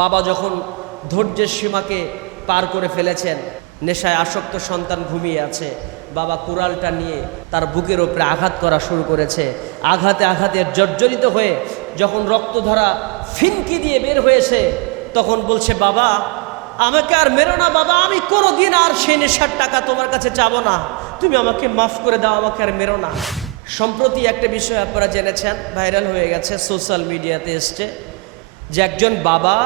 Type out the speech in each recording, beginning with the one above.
বাবা যখন ধৈর্যের সীমাকে পার করে ফেলেছেন, নেশায় আসক্ত সন্তান ঘুমিয়ে আছে, বাবা কুড়ালটা নিয়ে তার বুকের ওপরে আঘাত করা শুরু করেছে। আঘাতে আঘাতে জর্জরিত হয়ে যখন রক্ত ধরা ফিনকি দিয়ে বের হয়েছে, তখন বলছে, বাবা, আমাকে আর মেরো না, বাবা, আমি কোনো দিন আর সেই নেশার টাকা তোমার কাছে চাবো না। তুমি আমাকে মাফ করে দাও, আমাকে আর মেরো না। সম্প্রতি একটা বিষয় আপনারা জেনেছেন, ভাইরাল হয়ে গেছে, সোশ্যাল মিডিয়াতে এসছে। যে একজন বাবা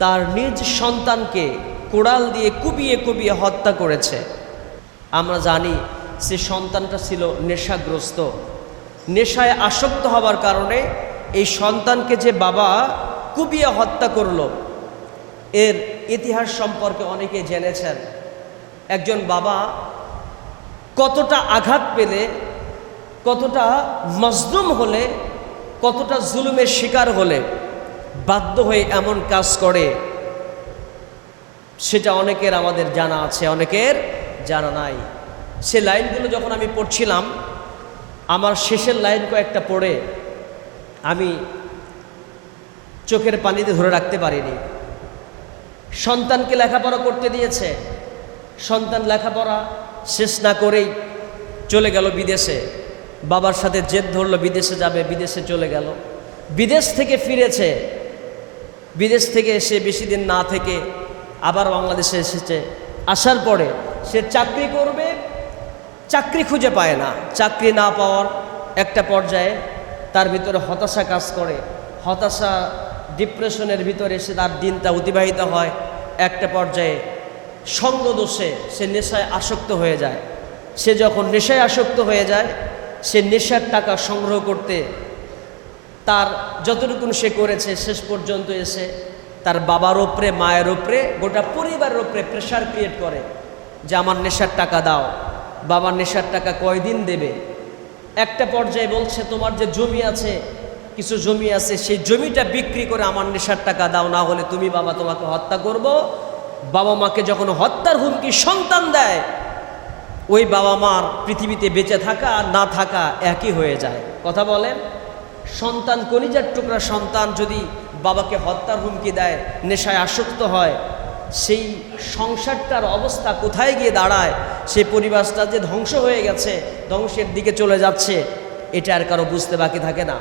তার নিজ সন্তানকে কোড়াল দিয়ে কুবিয়ে কুবিয়ে হত্যা করেছে। আমরা জানি সে সন্তানটা ছিল নেশাগ্রস্ত। নেশায় আসক্ত হবার কারণে এই সন্তানকে যে বাবা কুবিয়ে হত্যা করল, এর ইতিহাস সম্পর্কে অনেকে জেনেছেন। একজন বাবা কতটা আঘাত পেলে, কতটা মজলুম হলে কতটা জুলুমের শিকার হলে বাধ্য হয়ে এমন কাজ করে, সেটা অনেকের আমাদের জানা আছে, অনেকের জানা নাই। সে লাইনগুলো যখন আমি পড়ছিলাম, আমার শেষের লাইন কয়েকটা পড়ে, আমি চোখের পানিতে ধরে রাখতে পারিনি। সন্তানকে লেখাপড়া করতে দিয়েছে। সন্তান লেখাপড়া শেষ না করেই চলে গেল বিদেশে। বাবার সাথে জেদ ধরলো, বিদেশে যাবে, বিদেশে চলে গেল। বিদেশ থেকে ফিরেছে। বিদেশ থেকে এসে বেশি দিন না থেকে আবার বাংলাদেশে এসেছে। আসার পরে সে চাকরি করবে, চাকরি খুঁজে পায় না। চাকরি না পাওয়ার একটা পর্যায়ে তার ভিতরে হতাশা কাজ করে। হতাশা, ডিপ্রেশনের ভিতরে সে তার দিনটা অতিবাহিত হয়। একটা পর্যায়ে সঙ্গদোষে সে নেশায় আসক্ত হয়ে যায়। সে যখন নেশায় আসক্ত হয়ে যায় সে নেশার টাকা সংগ্রহ করতে, তার যতটুকু সে করেছে শেষ পর্যন্ত এসে তার বাবার ওপরে, মায়ের ওপরে, গোটা পরিবারের ওপরে প্রেশার ক্রিয়েট করে যে আমার নেশার টাকা দাও। বাবার নেশার টাকা কয়দিন দেবে? একটা পর্যায়ে বলছে, তোমার যে জমি আছে, কিছু জমি আছে, সেই জমিটা বিক্রি করে আমার নেশার টাকা দাও, না হলে তুমি বাবা তোমাকে হত্যা করব। বাবা মাকে যখন হত্যার হুমকি সন্তান দেয় ওই বাবা মার পৃথিবীতে বেঁচে থাকা আর না থাকা একই হয়ে যায়। কথা বলেন? সন্তান কলিজার টুকরা সন্তান যদি বাবাকে হত্যার হুমকি দেয়, নেশায় আসক্ত হয়, সেই সংসারটার অবস্থা কোথায় গিয়ে দাঁড়ায়? সেই পরিবারটা যে ধ্বংস হয়ে গেছে, ধ্বংসের দিকে চলে যাচ্ছে, এটা আর কারও বুঝতে বাকি থাকে না।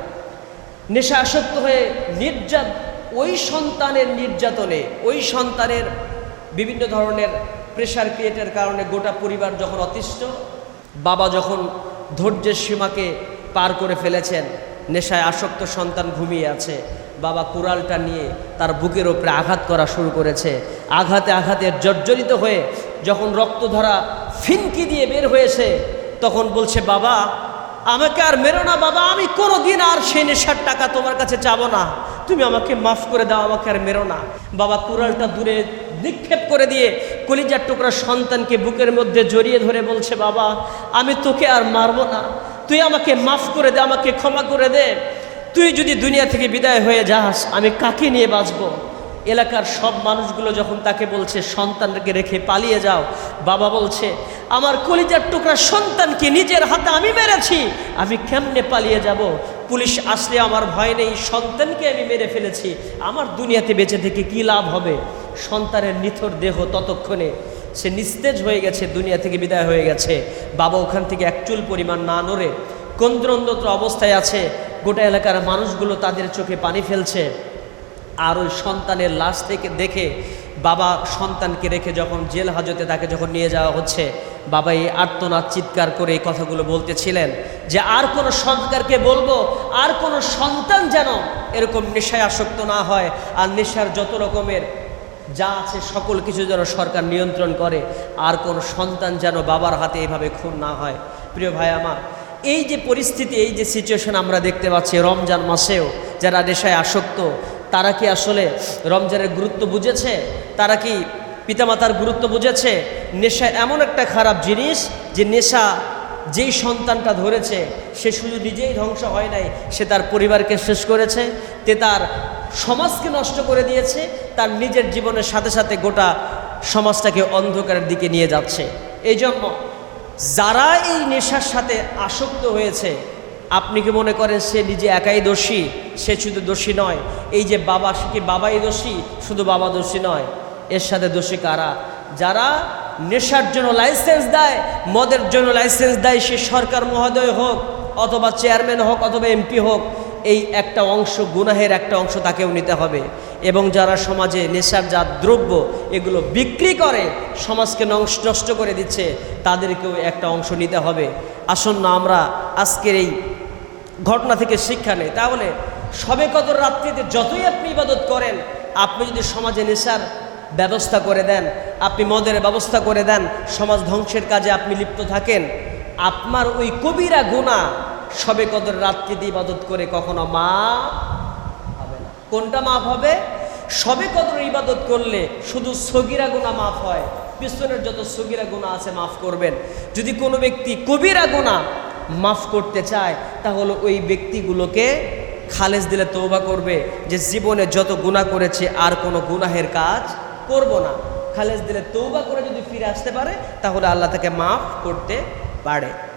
নেশা আসক্ত হয়ে নির্যাত ওই সন্তানের নির্যাতনে, ওই সন্তানের বিভিন্ন ধরনের প্রেশার ক্রিয়েটের কারণে গোটা পরিবার যখন অতিষ্ঠ, বাবা যখন ধৈর্যের সীমাকে পার করে ফেলেছেন, নেশায় আসক্ত সন্তান ঘুমিয়ে আছে, বাবা কুড়ালটা নিয়ে তার বুকের ওপরে আঘাত করা শুরু করেছে। আঘাতে আঘাতে জর্জরিত হয়ে যখন রক্ত ধরা ফিনকি দিয়ে বের হয়েছে, তখন বলছে, বাবা, আমাকে আর মেরো না, বাবা, আমি কোনো দিন আর সেই নেশার টাকা তোমার কাছে চাবো না। তুমি আমাকে মাফ করে দাও, আমাকে আর মেরো না। বাবা কুড়ালটা দূরে নিক্ষেপ করে দিয়ে কলিজার টুকরা সন্তানকে বুকের মধ্যে জড়িয়ে ধরে বলছে, বাবা, আমি তোকে আর মারবো না। তুই আমাকে মাফ করে দে, আমাকে ক্ষমা করে দে। তুই যদি দুনিয়া থেকে বিদায় হয়ে যাস, আমি কাকে নিয়ে বাঁচবো? এলাকার সব মানুষগুলো যখন তাকে বলছে, সন্তানকে রেখে পালিয়ে যাও। বাবা বলছে, আমার কলিজার টুকরা সন্তানকে নিজের হাতে আমি মেরেছি। আমি কেমনে পালিয়ে যাব? পুলিশ আসলে আমার ভয় নেই, সন্তানকে আমি মেরে ফেলেছি। আমার দুনিয়াতে বেঁচে থেকে কী লাভ হবে? সন্তানের নিথর দেহ ততক্ষণে সে নিস্তেজ হয়ে গেছে, দুনিয়া থেকে বিদায় হয়ে গেছে। বাবা ওখান থেকে এক চুল পরিমাণ না নড়ে কন্দ্রন্দত্র অবস্থায় আছে। গোটা এলাকার মানুষগুলো তাদের চোখে পানি ফেলছে। আর ওই সন্তানের লাশ থেকে দেখে বাবা সন্তানকে রেখে যখন জেল হাজতে তাকে যখন নিয়ে যাওয়া হচ্ছে, বাবা এই আর্তনাদ চিৎকার করে এই কথাগুলো বলতেছিলেন যে, আর কোনো সন্তানকে বলব? আর কোনো সন্তান যেন এরকম নেশায় আসক্ত না হয় আর নেশার যত রকমের যা আছে সকল কিছু যেন সরকার নিয়ন্ত্রণ করে, আর কোনো সন্তান যেন বাবার হাতে এভাবে খুন না হয়। প্রিয় ভাই আমার, এই যে পরিস্থিতি, এই যে সিচুয়েশন আমরা দেখতে পাচ্ছি রমজান মাসেও যারা নেশায় আসক্ত তারা কি আসলে রমজানের গুরুত্ব বুঝেছে? তারা কি পিতামাতার গুরুত্ব বুঝেছে? নেশা এমন একটা খারাপ জিনিস যে নেশা যেই সন্তানটা ধরেছে, সে শুধু নিজেই ধ্বংস হয় নাই, সে তার পরিবারকে শেষ করেছে, তে তার সমাজকে নষ্ট করে দিয়েছে, তার নিজের জীবনের সাথে সাথে গোটা সমাজটাকে অন্ধকারের দিকে নিয়ে যাচ্ছে। এই জন্য যারা এই নেশার সাথে আসক্ত হয়েছে আপনি কি মনে করেন সে নিজে একাই দোষী? সে শুধু দোষী নয়। এই যে বাবা, সে কি বাবাই দোষী? শুধু বাবা দোষী নয়। এর সাথে দোষী কারা? যারা নেশার জন্য লাইসেন্স দেয়, মদের জন্য লাইসেন্স দেয়, সে সরকার মহোদয় হোক, অথবা চেয়ারম্যান হোক, অথবা এমপি হোক, এই একটা অংশ গুনাহের একটা অংশ তাকেও নিতে হবে। এবং যারা সমাজে নেশার যা দ্রব্য এগুলো বিক্রি করে, সমাজকে নষ্ট নষ্ট করে দিচ্ছে, তাদেরকেও একটা অংশ নিতে হবে। আসুন না আমরা আজকের এই ঘটনা থেকে শিক্ষা নেই তাহলে সবে কত রাত্রিতে যতই আপনি ইবাদত করেন, আপনি যদি সমাজে নেশার ব্যবস্থা করে দেন, আপনি মদের ব্যবস্থা করে দেন, সমাজ ধ্বংসের কাজে আপনি লিপ্ত থাকেন, আপনার ওই কবিরা গুণা সবে কদর রাত্রিতে ইবাদত করে কখনো মা হবে না। কোনটা মাফ হবে? সবে কদর ইবাদত করলে শুধু সগিরা গুণা মাফ হয়, পিছনের যত সগিরা গুণা আছে মাফ করবেন। যদি কোনো ব্যক্তি কবিরা গুণা মাফ করতে চায়, তাহলে ওই ব্যক্তিগুলোকে খালেজ দিলে তৌবা করবে যে জীবনে যত গুণা করেছে আর কোনো গুনাহের কাজ করব না। খালেজ দিলে তৌবা করে যদি ফিরে আসতে পারে, তাহলে আল্লাহ তাকে মাফ করতে পারে।